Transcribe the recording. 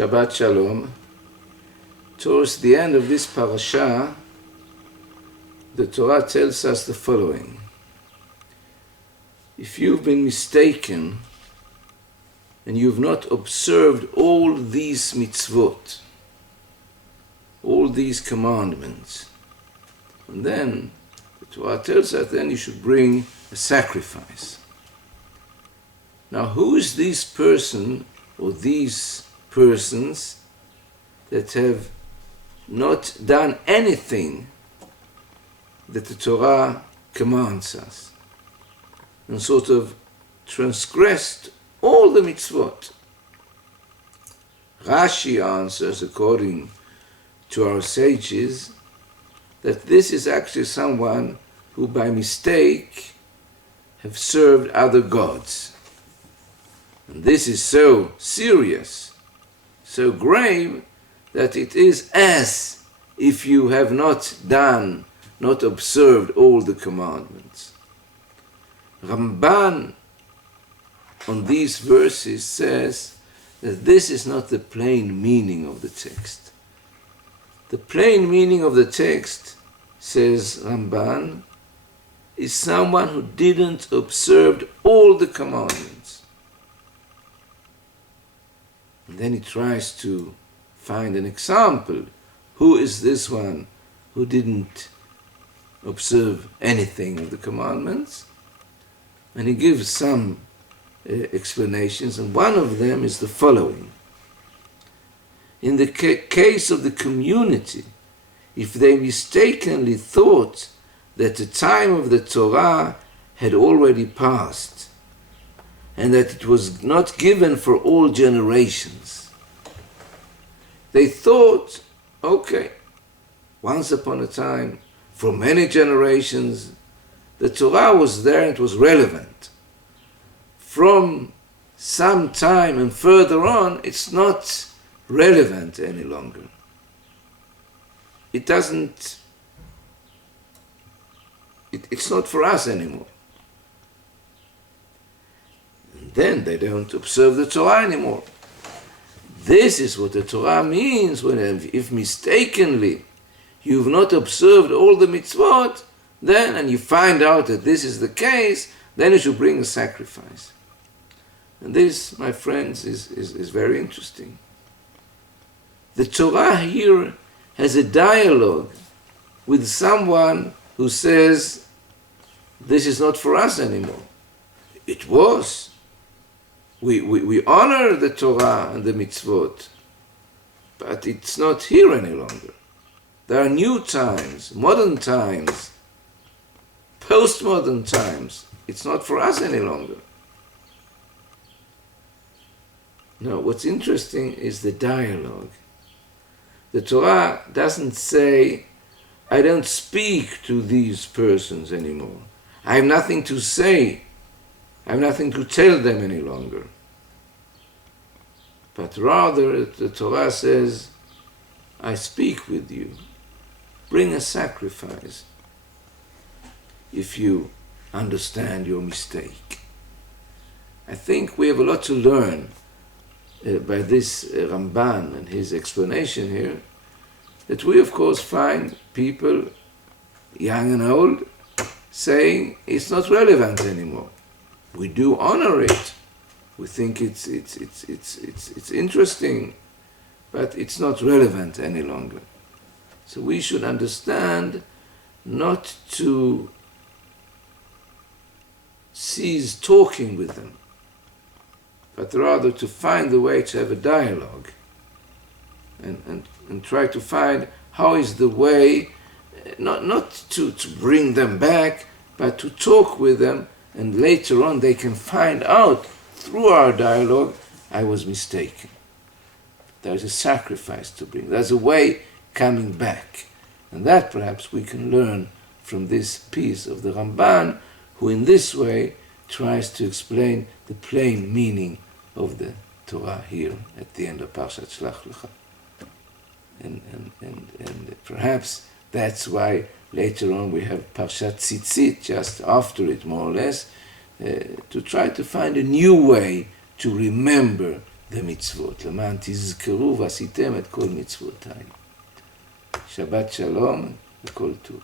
Shabbat Shalom. Towards the end of this parasha, the Torah tells us the following. If you've been mistaken and you've not observed all these mitzvot, all these commandments, and then the Torah tells us then you should bring a sacrifice. Now, who is this person or these persons that have not done anything that the Torah commands us and sort of transgressed all the mitzvot? Rashi answers, according to our sages, that this is actually someone who by mistake have served other gods. And this is so serious, so grave, that it is as if you have not observed all the commandments. Ramban on these verses says that this is not the plain meaning of the text. The plain meaning of the text, says Ramban, is someone who didn't observe all the commandments. And then he tries to find an example. Who is this one who didn't observe anything of the commandments? And he gives some explanations, and one of them is the following. In the case of the community, if they mistakenly thought that the time of the Torah had already passed, and that it was not given for all generations, they thought, okay, once upon a time, for many generations, the Torah was there and it was relevant. From some time and further on, it's not relevant any longer. It's not for us anymore. And then they don't observe the Torah anymore. This is what the Torah means when, if mistakenly you've not observed all the mitzvot, then, and you find out that this is the case, then you should bring a sacrifice. And this, my friends, is very interesting. The Torah here has a dialogue with someone who says, this is not for us anymore. It was. We honor the Torah and the mitzvot, but it's not here any longer. There are new times, modern times, postmodern times. It's not for us any longer. No, what's interesting is the dialogue. The Torah doesn't say, I don't speak to these persons anymore. I have nothing to say. I have nothing to tell them any longer. But rather, the Torah says, I speak with you. Bring a sacrifice if you understand your mistake. I think we have a lot to learn by this Ramban and his explanation here, that we of course find people, young and old, saying it's not relevant anymore. We do honor it. We think it's interesting, but it's not relevant any longer. So we should understand not to cease talking with them, but rather to find the way to have a dialogue and try to find how is the way, not to bring them back, but to talk with them, and later on they can find out through our dialogue, I was mistaken. There's a sacrifice to bring. There's a way coming back. And that perhaps we can learn from this piece of the Ramban, who in this way tries to explain the plain meaning of the Torah here at the end of Parashat Shelah. And perhaps that's why later on we have Parashat Tzitzit, just after it more or less, to try to find a new way to remember the mitzvot. למען תזכרו ועשיתם את כל מצוותיי. שבת שלום וכל טוב.